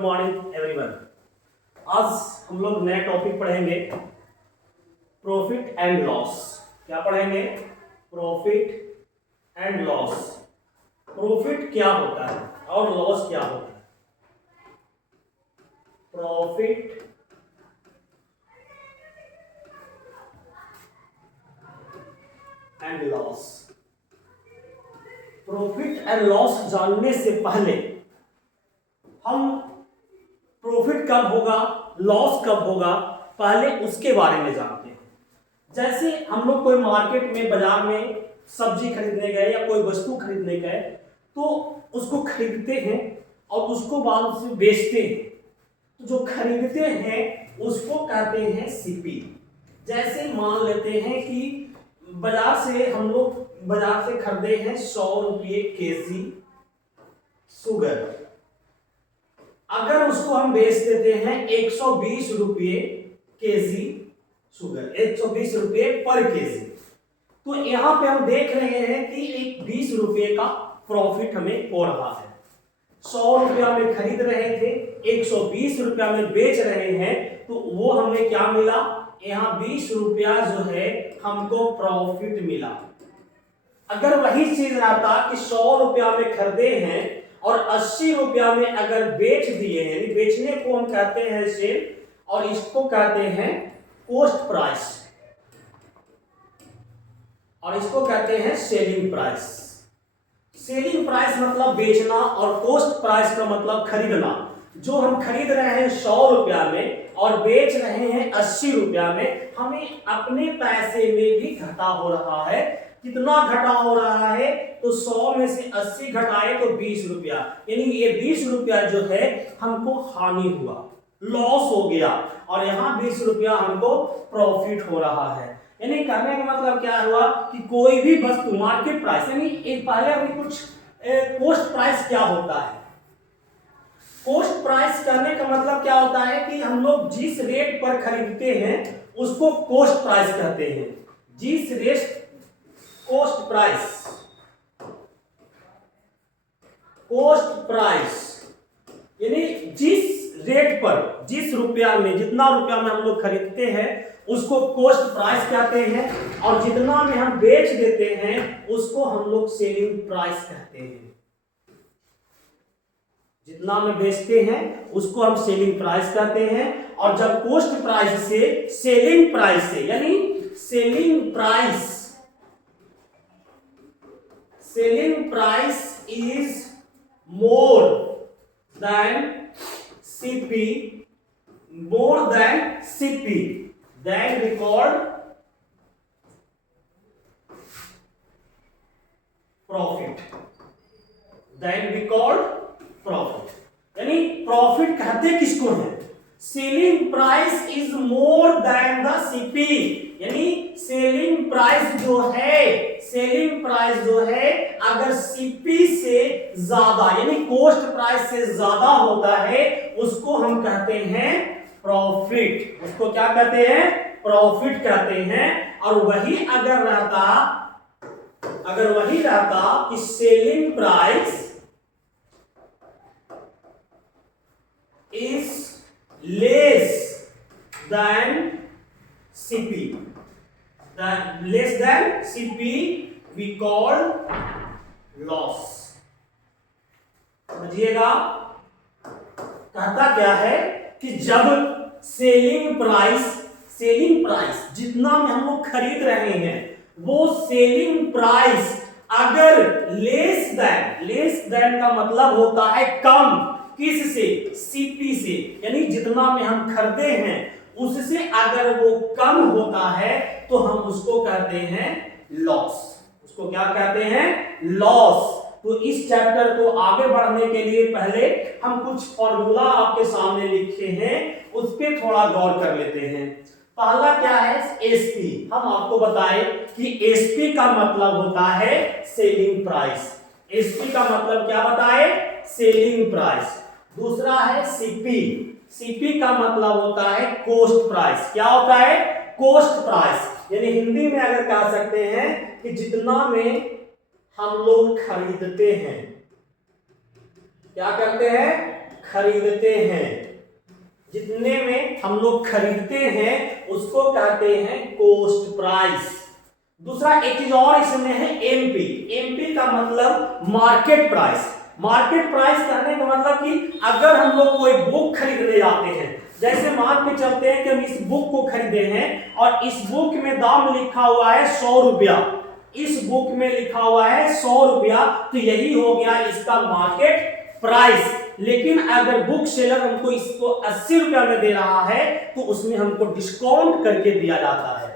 Good morning everyone. आज हम लोग नया टॉपिक पढ़ेंगे, प्रॉफिट एंड लॉस। क्या पढ़ेंगे? Profit and loss. प्रॉफिट क्या होता है और लॉस क्या होता है? Profit and loss. Profit and loss जानने से पहले हम प्रॉफिट कब होगा, लॉस कब होगा, पहले उसके बारे में जानते हैं। जैसे हम लोग कोई मार्केट में, बाजार में सब्जी खरीदने गए या कोई वस्तु खरीदने गए तो उसको खरीदते हैं और उसको बाद में बेचते हैं। तो जो खरीदते हैं उसको कहते हैं सीपी। जैसे मान लेते हैं कि बाजार से हम लोग खरीदे हैं 100 रुपये केजी शुगर, अगर उसको हम बेच देते हैं 120 रुपये केजी शुगर, 120 रुपये पर केजी, तो यहां पे हम देख रहे हैं कि एक 20 रुपये का प्रॉफिट हमें हो रहा है। 100 रुपया में खरीद रहे थे, 120 रुपया में बेच रहे हैं, तो वो हमें क्या मिला? यहाँ 20 रुपया जो है हमको प्रॉफिट मिला। अगर वही चीज रहता कि 100 रुपया में खरीदे हैं और 80 रुपया में अगर बेच दिए हैं, बेचने को हम कहते हैं सेल और इसको कहते हैं कॉस्ट प्राइस, और इसको कहते हैं सेलिंग प्राइस। सेलिंग प्राइस मतलब बेचना और कॉस्ट प्राइस का मतलब खरीदना। जो हम खरीद रहे हैं 100 रुपया में और बेच रहे हैं 80 रुपया में, हमें अपने पैसे में भी घाटा हो रहा है। कितना घटा हो रहा है? तो 100 में से 80 घटाए तो 20 रुपया, यानी ये 20 रुपया जो है हमको हानि हुआ, लॉस हो गया, और यहाँ 20 रुपया हमको प्रॉफिट हो रहा है। यानी कहने का मतलब क्या हुआ कि कोई भी वस्तु मार्केट प्राइस, यानी एक पहले अभी कुछ कॉस्ट प्राइस क्या होता है? कॉस्ट प्राइस करने का मतलब क्या होता है कि हम लोग जिस रेट पर खरीदते हैं उसको कॉस्ट प्राइस कहते हैं। जिस rate cost price, cost price यानी जिस रेट पर, जिस रुपया में, जितना रुपया में हम लोग खरीदते हैं उसको कॉस्ट प्राइस कहते हैं, और जितना में हम बेच देते हैं उसको हम लोग सेलिंग प्राइस कहते हैं। जितना में बेचते हैं उसको हम सेलिंग प्राइस कहते हैं, और जब कॉस्ट प्राइस से सेलिंग प्राइस से, यानी selling price is more than CP, then we call profit, यानी प्रॉफिट कहते किसको है? Selling price is more than the CP, यानी सेलिंग प्राइस जो है अगर सीपी से ज्यादा, यानी कॉस्ट प्राइस से ज्यादा होता है उसको हम कहते हैं प्रॉफिट। उसको क्या कहते हैं? प्रॉफिट कहते हैं। और वही अगर रहता कि selling price is less than CP, we call loss। समझिएगा कहता क्या है कि जब सेलिंग प्राइस जितना में हम लोग खरीद रहे हैं वो सेलिंग प्राइस अगर लेस देन का मतलब होता है कम, किससे? सीपी से, यानी जितना में हम खरीदे हैं उससे अगर वो कम होता है तो हम उसको कहते हैं लॉस। उसको क्या कहते हैं? लॉस। तो इस चैप्टर को आगे बढ़ने के लिए पहले हम कुछ फॉर्मूला आपके सामने लिखे हैं, उस पर थोड़ा गौर कर लेते हैं। पहला क्या है? एसपी। हम आपको बताएं कि एसपी का मतलब होता है सेलिंग प्राइस। एसपी का मतलब क्या बताए? Selling price. दूसरा है सीपी। सीपी का मतलब होता है कॉस्ट प्राइस। क्या होता है? कॉस्ट प्राइस, यानी हिंदी में अगर कह सकते हैं कि जितना में हम लोग खरीदते हैं, क्या करते हैं? खरीदते हैं, जितने में हम लोग खरीदते हैं उसको कहते हैं कॉस्ट प्राइस। दूसरा एक चीज और इसमें है एमपी। एमपी का मतलब मार्केट प्राइस। मार्केट प्राइस कहने का मतलब कि अगर हम लोग कोई बुक खरीदने जाते हैं, जैसे मान के चलते हैं कि हम इस बुक को खरीदे हैं और इस बुक में दाम लिखा हुआ है 100 रुपया, इस बुक में लिखा हुआ है 100 रुपया, तो यही हो गया इसका मार्केट प्राइस। लेकिन अगर बुक सेलर हमको इसको 80 रुपया में दे रहा है तो उसमें हमको डिस्काउंट करके दिया जाता है,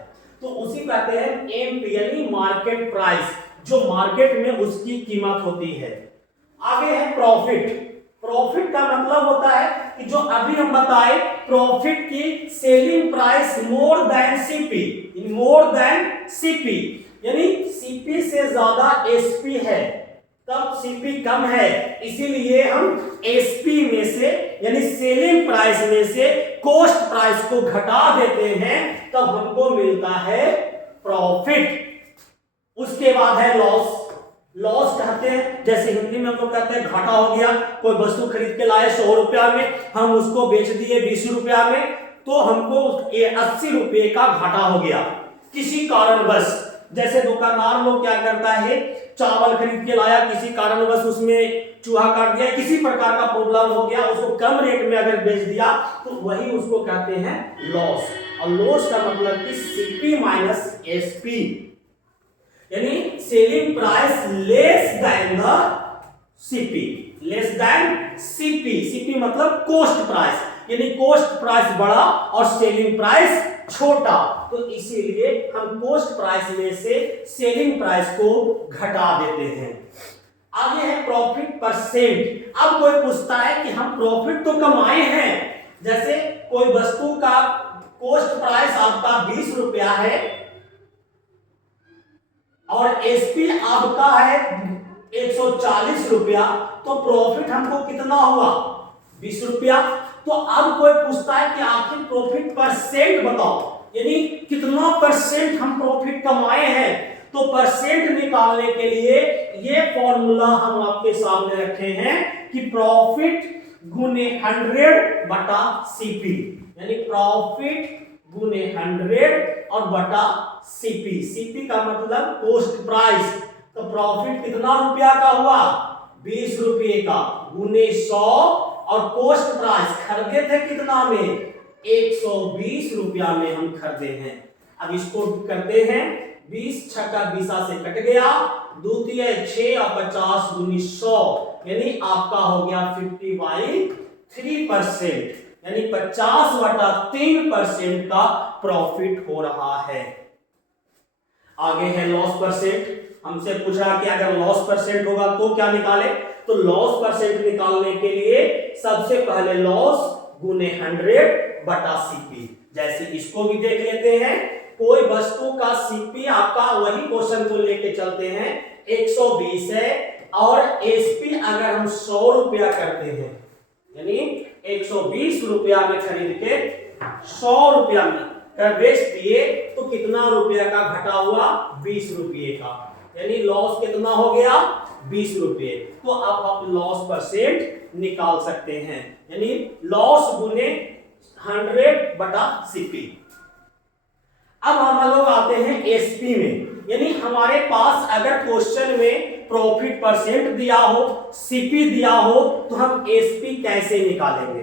तो उसी कहते हैं एमपी यानी मार्केट प्राइस, जो मार्केट में उसकी कीमत होती है। आगे है प्रॉफिट। प्रॉफिट का मतलब होता है कि जो अभी हम बताए प्रॉफिट की selling price more than CP, more than CP यानी सीपी से ज्यादा एसपी है तब सीपी कम है, इसीलिए हम एसपी में से यानी सेलिंग प्राइस में से कॉस्ट प्राइस को घटा देते हैं, तब हमको मिलता है प्रॉफिट। उसके बाद है लॉस। लॉस कहते हैं, जैसे हिंदी में हम लोग कहते हैं घाटा हो गया। कोई वस्तु खरीद के लाए 100 रुपया में, हम उसको बेच दिए 20 रुपया में, तो हमको 80 रुपये का घाटा हो गया किसी कारणवश। जैसे दुकानदार लोग क्या करता है, चावल खरीद के लाया, किसी कारणवश उसमें चूहा काट दिया, किसी प्रकार का प्रॉब्लम हो गया, उसको कम रेट में अगर बेच दिया तो वही उसको कहते हैं लॉस। और लॉस का मतलब कि सीपी माइनस एसपी यानी selling price less than the CP, less than CP. CP मतलब कॉस्ट प्राइस, यानी कॉस्ट प्राइस बड़ा और सेलिंग प्राइस छोटा, तो इसीलिए हम कॉस्ट प्राइस में से सेलिंग प्राइस को घटा देते हैं। आगे है प्रॉफिट परसेंट। अब कोई पूछता है कि हम प्रॉफिट तो कमाए हैं, जैसे कोई वस्तु का कॉस्ट प्राइस आपका 20 रुपया है और एसपी आपका है 140 रुपया, तो प्रॉफिट हमको कितना हुआ 20 रुपया। तो अब कोई पूछता है कि आखिर प्रॉफिट परसेंट बताओ, यानी कितना परसेंट हम प्रॉफिट कमाए हैं। तो परसेंट निकालने के लिए ये फॉर्मूला हम आपके सामने रखे हैं कि प्रॉफिट गुने 100 बटा सीपी, यानी प्रॉफिट गुने 100 और बटा सीपी। सीपी का मतलब कॉस्ट प्राइस, तो प्रॉफिट कितना रुपया का हुआ 20 रुपये का, गुने 100 और कॉस्ट प्राइस खरीदे थे कितना में 120 रुपया में हम खरीदे हैं। अब इसको करते हैं 20 छक्का 20 से कट गया, द्वितीय 6 और 50 गुनी 100 यानी आपका हो गया 50/3%, यानी 50/3% का प्रॉफिट हो रहा है। आगे है लॉस परसेंट। हमसे पूछ रहा कि अगर लॉस परसेंट होगा तो क्या निकाले, तो लॉस परसेंट निकालने के लिए सबसे पहले लॉस गुने 100 बटा सीपी। जैसे इसको भी देख लेते हैं, कोई वस्तु का सीपी आपका वही क्वेश्चन को लेके चलते हैं 120 है और एसपी अगर हम 100 रुपया करते हैं, यानी 120 रुपया में खरीद के 100 रुपया में कर बेच दिए, तो कितना रुपया का घटा हुआ 20 रुपये का, यानी लॉस कितना हो गया 20 रुपये। तो अब आप लॉस परसेंट निकाल सकते हैं, यानी लॉस गुने 100 बटा सीपी। अब हम लोग आते हैं एसपी में, यानी हमारे पास अगर क्वेश्चन में प्रॉफिट परसेंट दिया हो, सीपी दिया हो, तो हम एसपी कैसे निकालेंगे।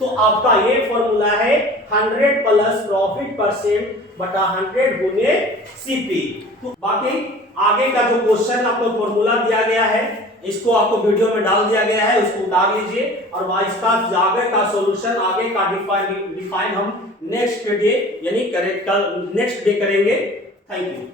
तो आपका ये फॉर्मूला है 100 प्लस प्रॉफिट परसेंट बटा 100 गुने सीपी। तो बाकी आगे का जो क्वेश्चन आपको फॉर्मूला दिया गया है, इसको आपको वीडियो में डाल दिया गया है, उसको उतार लीजिए और इसका आगे का सॉल्यूशन, आगे का डिफाइन हम नेक्स्ट डे यानी नेक्स्ट डे करेंगे। Thank you.